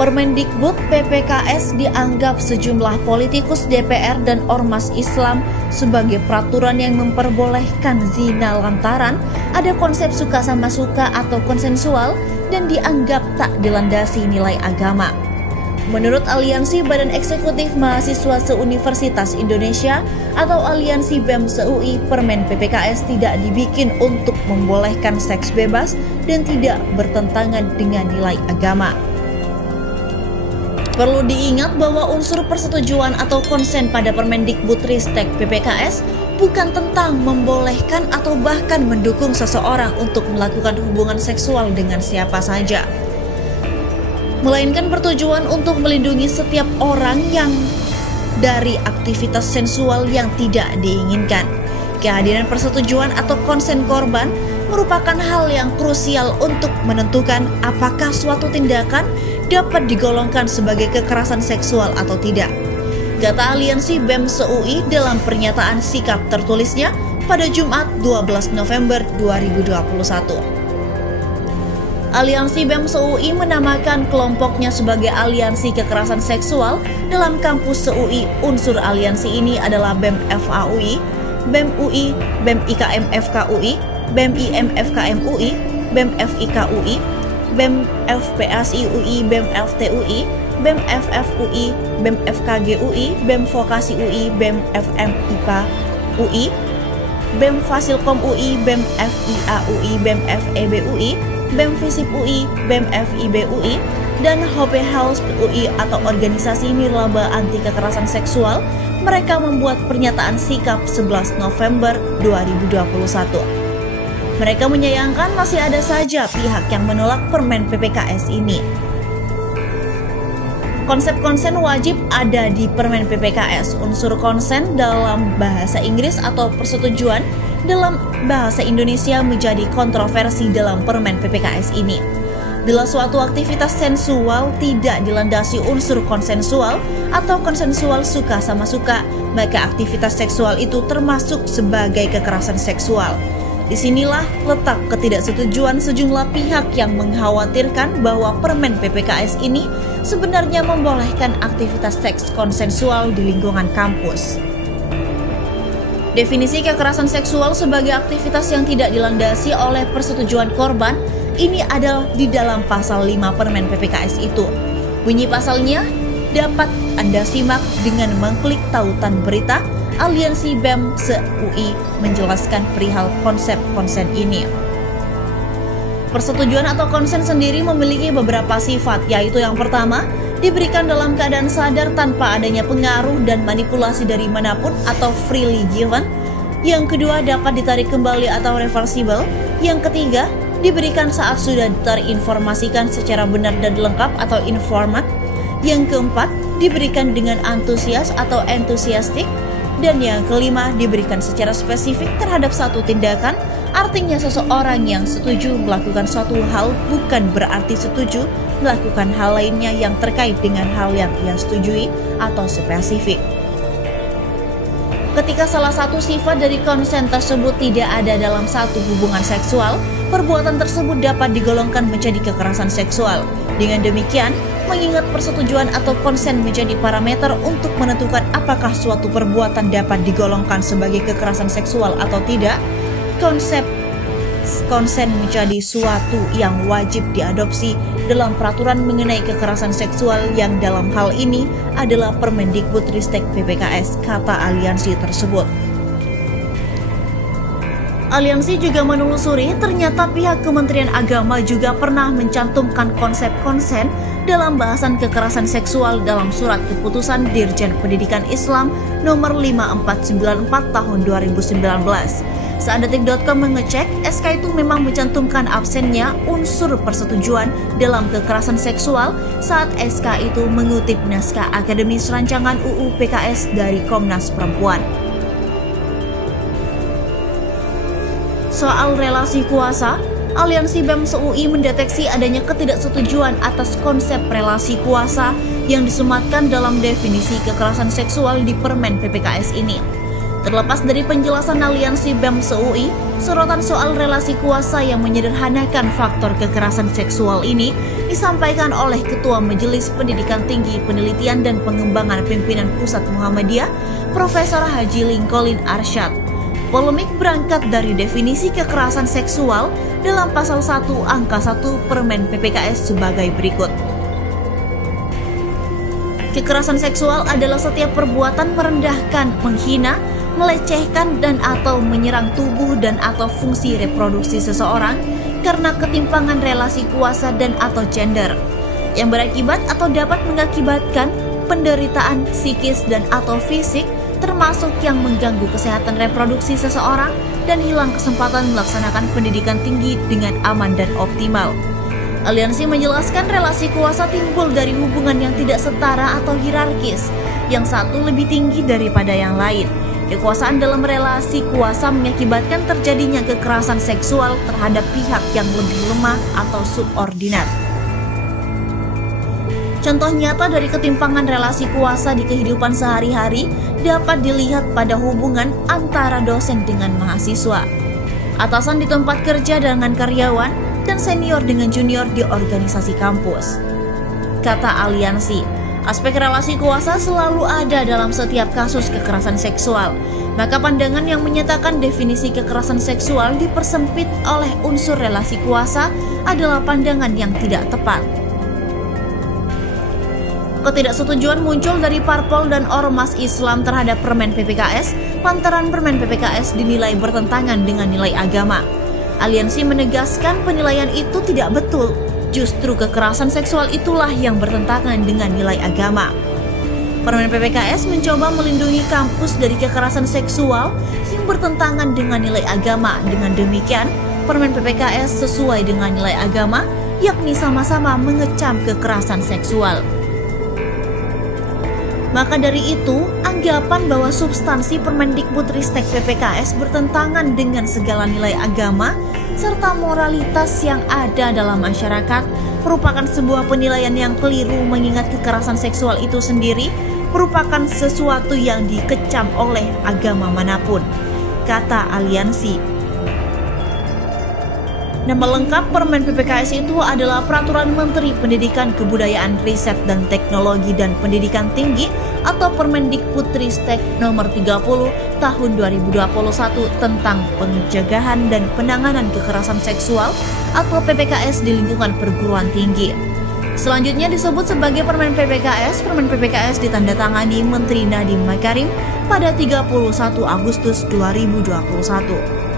Permendikbud PPKS dianggap sejumlah politikus DPR dan ormas Islam sebagai peraturan yang memperbolehkan zina lantaran ada konsep suka sama suka atau konsensual dan dianggap tak dilandasi nilai agama. Menurut Aliansi Badan Eksekutif Mahasiswa Se-Universitas Indonesia atau Aliansi BEM Se-UI, Permen PPKS tidak dibikin untuk membolehkan seks bebas dan tidak bertentangan dengan nilai agama. Perlu diingat bahwa unsur persetujuan atau konsen pada Permendikbudristek PPKS bukan tentang membolehkan atau bahkan mendukung seseorang untuk melakukan hubungan seksual dengan siapa saja, melainkan bertujuan untuk melindungi setiap orang yang dari aktivitas sensual yang tidak diinginkan. Kehadiran persetujuan atau konsen korban merupakan hal yang krusial untuk menentukan apakah suatu tindakan dapat digolongkan sebagai kekerasan seksual atau tidak, kata Aliansi BEM Se-UI dalam pernyataan sikap tertulisnya pada Jumat 12 November 2021. Aliansi BEM Se-UI menamakan kelompoknya sebagai Aliansi Kekerasan Seksual dalam kampus Se-UI. Unsur aliansi ini adalah BEM FAUI, BEM UI, BEM IKM FKUI, BEM IM FKM UI, BEM FIK UI, BEM FPSI UI, BEM FTUI, BEM FFUI, BEM FKG UI, BEM Vokasi UI, BEM FM IPA UI, BEM Fasilkom UI, BEM FIA UI, BEM FEB UI, BEM Visip UI, BEM FIB UI, dan HOPE Health UI atau Organisasi Nirlaba Anti Kekerasan Seksual. Mereka membuat pernyataan sikap 11 November 2021. Mereka menyayangkan masih ada saja pihak yang menolak Permen PPKS ini. Konsep konsen wajib ada di Permen PPKS. Unsur konsen dalam bahasa Inggris atau persetujuan dalam bahasa Indonesia menjadi kontroversi dalam Permen PPKS ini. Bila suatu aktivitas sensual tidak dilandasi unsur konsensual atau konsensual suka sama suka, maka aktivitas seksual itu termasuk sebagai kekerasan seksual. Disinilah letak ketidaksetujuan sejumlah pihak yang mengkhawatirkan bahwa Permen PPKS ini sebenarnya membolehkan aktivitas seks konsensual di lingkungan kampus. Definisi kekerasan seksual sebagai aktivitas yang tidak dilandasi oleh persetujuan korban ini adalah di dalam pasal 5 Permen PPKS itu. Bunyi pasalnya dapat Anda simak dengan mengklik tautan berita. Aliansi BEM Se-UI menjelaskan perihal konsep konsen ini. Persetujuan atau konsen sendiri memiliki beberapa sifat, yaitu yang pertama, diberikan dalam keadaan sadar tanpa adanya pengaruh dan manipulasi dari manapun atau freely given. Yang kedua, dapat ditarik kembali atau reversible. Yang ketiga, diberikan saat sudah terinformasikan secara benar dan lengkap atau informat. Yang keempat, diberikan dengan antusias atau enthusiastic. Dan yang kelima, diberikan secara spesifik terhadap satu tindakan. Artinya seseorang yang setuju melakukan suatu hal bukan berarti setuju melakukan hal lainnya yang terkait dengan hal yang ia setujui atau spesifik. Ketika salah satu sifat dari konsen tersebut tidak ada dalam satu hubungan seksual, perbuatan tersebut dapat digolongkan menjadi kekerasan seksual. Dengan demikian, mengingat persetujuan atau konsen menjadi parameter untuk menentukan apakah suatu perbuatan dapat digolongkan sebagai kekerasan seksual atau tidak, konsep konsen menjadi suatu yang wajib diadopsi dalam peraturan mengenai kekerasan seksual yang dalam hal ini adalah Permendikbudristek PPKS, kata aliansi tersebut. Aliansi juga menelusuri ternyata pihak Kementerian Agama juga pernah mencantumkan konsep konsen dalam bahasan kekerasan seksual dalam surat keputusan Dirjen Pendidikan Islam nomor 5494 tahun 2019. Saat Detik.com mengecek, SK itu memang mencantumkan absennya unsur persetujuan dalam kekerasan seksual saat SK itu mengutip naskah akademis rancangan UU PKS dari Komnas Perempuan. Soal relasi kuasa, Aliansi BEM Se-UI mendeteksi adanya ketidaksetujuan atas konsep relasi kuasa yang disematkan dalam definisi kekerasan seksual di Permen PPKS ini. Terlepas dari penjelasan aliansi BEM se-UI, sorotan soal relasi kuasa yang menyederhanakan faktor kekerasan seksual ini disampaikan oleh Ketua Majelis Pendidikan Tinggi Penelitian dan Pengembangan Pimpinan Pusat Muhammadiyah, Profesor Haji Lincoln Arsyad. Polemik berangkat dari definisi kekerasan seksual dalam pasal 1 angka 1 Permen PPKS sebagai berikut. Kekerasan seksual adalah setiap perbuatan merendahkan, menghina, melecehkan dan atau menyerang tubuh dan atau fungsi reproduksi seseorang karena ketimpangan relasi kuasa dan atau gender yang berakibat atau dapat mengakibatkan penderitaan psikis dan atau fisik, termasuk yang mengganggu kesehatan reproduksi seseorang dan hilang kesempatan melaksanakan pendidikan tinggi dengan aman dan optimal. Aliansi menjelaskan relasi kuasa timbul dari hubungan yang tidak setara atau hierarkis, yang satu lebih tinggi daripada yang lain. Kekuasaan dalam relasi kuasa mengakibatkan terjadinya kekerasan seksual terhadap pihak yang lebih lemah atau subordinat. Contoh nyata dari ketimpangan relasi kuasa di kehidupan sehari-hari dapat dilihat pada hubungan antara dosen dengan mahasiswa, atasan di tempat kerja dengan karyawan, dan senior dengan junior di organisasi kampus. Kata aliansi, aspek relasi kuasa selalu ada dalam setiap kasus kekerasan seksual. Maka pandangan yang menyatakan definisi kekerasan seksual dipersempit oleh unsur relasi kuasa adalah pandangan yang tidak tepat. Ketidaksetujuan muncul dari parpol dan ormas Islam terhadap Permen PPKS lantaran Permen PPKS dinilai bertentangan dengan nilai agama. Aliansi menegaskan penilaian itu tidak betul. Justru kekerasan seksual itulah yang bertentangan dengan nilai agama. Permen PPKS mencoba melindungi kampus dari kekerasan seksual yang bertentangan dengan nilai agama. Dengan demikian, Permen PPKS sesuai dengan nilai agama, yakni sama-sama mengecam kekerasan seksual. Maka dari itu, anggapan bahwa substansi Permendikbudristek PPKS bertentangan dengan segala nilai agama serta moralitas yang ada dalam masyarakat merupakan sebuah penilaian yang keliru, mengingat kekerasan seksual itu sendiri merupakan sesuatu yang dikecam oleh agama manapun, kata aliansi. Nama lengkap Permen PPKS itu adalah Peraturan Menteri Pendidikan, Kebudayaan, Riset dan Teknologi dan Pendidikan Tinggi atau Permendikbudristek nomor 30 tahun 2021 tentang pencegahan dan penanganan kekerasan seksual atau PPKS di lingkungan perguruan tinggi. Selanjutnya disebut sebagai Permen PPKS. Permen PPKS ditandatangani Menteri Nadiem Makarim pada 31 Agustus 2021.